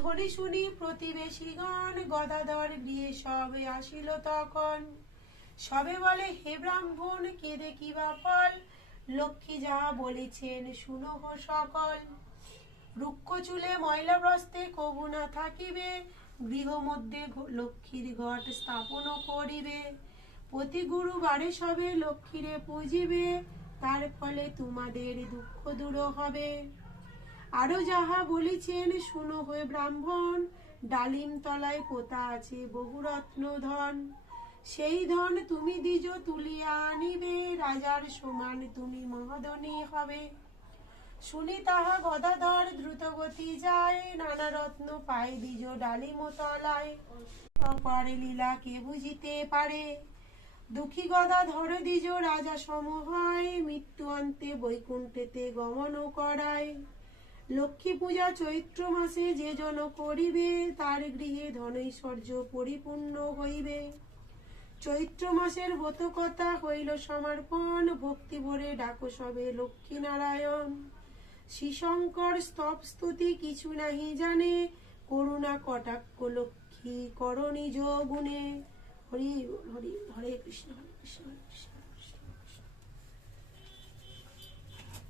ধ্বনি শুনি প্রতিবেশীগণ, গদাধর গৃহে সবে আসিল তখন। সবে বলে, হে ব্রাহ্মণ, কেঁদে কি বা ফল? লক্ষ্মী যাহা বলেছেন শুনহ সকল। রুক্ষ চুলে ময়লা বস্ত্রে কবু না থাকিবে, গৃহ মধ্যে লক্ষ্মীর ঘট স্থাপন করিবে। প্রতি গুরুবারে সবে লক্ষ্মীরে পুজিবে, তার ফলে তোমাদের দুঃখ দূর হবে। আরো যাহা বলিছেন শুনো হে ব্রাহ্মণ, ডালিম তলায় পোতা আছে বহু রত্ন ধন। সেই ধন তুমি দ্বিজ তুলিয়া আনিবে, রাজার সমান তুমি মহাধনী হবে। শুনি তাহা গদাধর দ্রুত গতি যায়, নানা রত্ন পায় দ্বিজ ডালিম তলায়। অপার লীলা কে বুঝিতে পারে, দুঃখী গদাধর দ্বিজ রাজা সম হয়, মৃত্যু অন্তে বৈকুণ্ঠেতে গমন করায়। লক্ষ্মী পূজা চৈত্র মাসে যে জন করিবে, তার গৃহে ধনৈশ্বর্য পরিপূর্ণ হইবে। চৈত্র মাসের ব্রত কথা হইল সমর্পণ, ভক্তি ভরে ডাকো সবে লক্ষ্মী নারায়ণ। শ্রীশঙ্কর স্তব স্তুতি কিছু নাহি জানে, করুণা কটাক্ষ লক্ষ্মী কর নিজ গুণে। হরি হরি, হরে কৃষ্ণ হরে কৃষ্ণ হরে কৃষ্ণ।